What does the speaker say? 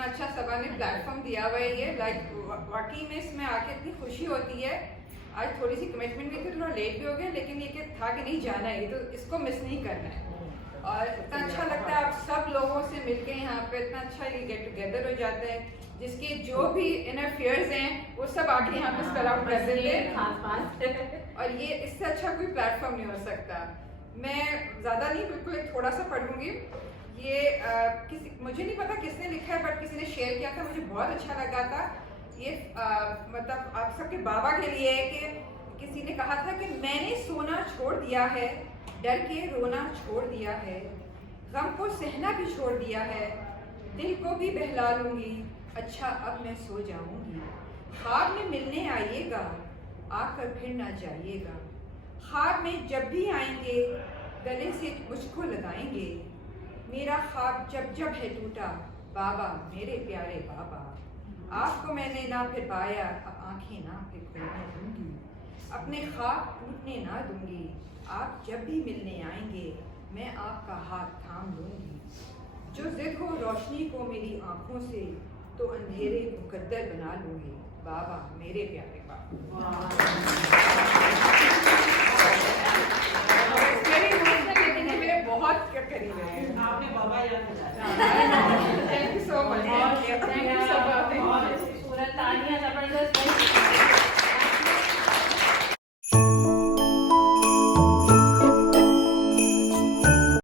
इतना अच्छा सबा ने प्लेटफॉर्म दिया हुआ है ये, लाइक वाकई में इसमें आके इतनी खुशी होती है। आज थोड़ी सी कमिटमेंट भी थी, थोड़ा लेट भी हो गया, लेकिन ये कि था कि नहीं जाना है, तो इसको मिस नहीं करना है। और इतना अच्छा लगता है आप सब लोगों से मिलके यहाँ पे, इतना अच्छा ये गेट टुगेदर हो जाता है, जिसके जो भी इनर फियर्स हैं वो सब आके यहाँ पे स्पेल आउट कर देते हैं। और ये इससे अच्छा कोई प्लेटफॉर्म नहीं हो सकता। मैं ज़्यादा नहीं, बिल्कुल एक थोड़ा सा पढ़ूंगी। ये किसी, मुझे नहीं पता किसने लिखा है, बट किसी ने शेयर किया था, मुझे बहुत अच्छा लगा था। ये मतलब आप सबके बाबा के लिए है कि किसी ने कहा था कि मैंने सोना छोड़ दिया है, डर के रोना छोड़ दिया है, गम को सहना भी छोड़ दिया है, दिल को भी बहला लूंगी, अच्छा अब मैं सो जाऊंगी। ख्वाब में मिलने आइएगा, आकर फिर ना जाइएगा, ख्वाब में जब भी आएंगे गले से मुझको लगाएंगे, मेरा ख्वाब जब जब है टूटा, बाबा मेरे प्यारे बाबा, आपको मैंने ना फिर पाया, अब आंखें ना फिर खोलने दूंगी, अपने ख्वाब टूटने ना दूंगी, आप जब भी मिलने आएंगे मैं आपका हाथ थाम लूंगी, जो जिद हो रोशनी को मेरी आंखों से, तो अंधेरे मुकद्दर बना लूंगी, बाबा मेरे प्यारे बाबा। मेरे बहुत करीब है, आपने बाबा याद दिलाया।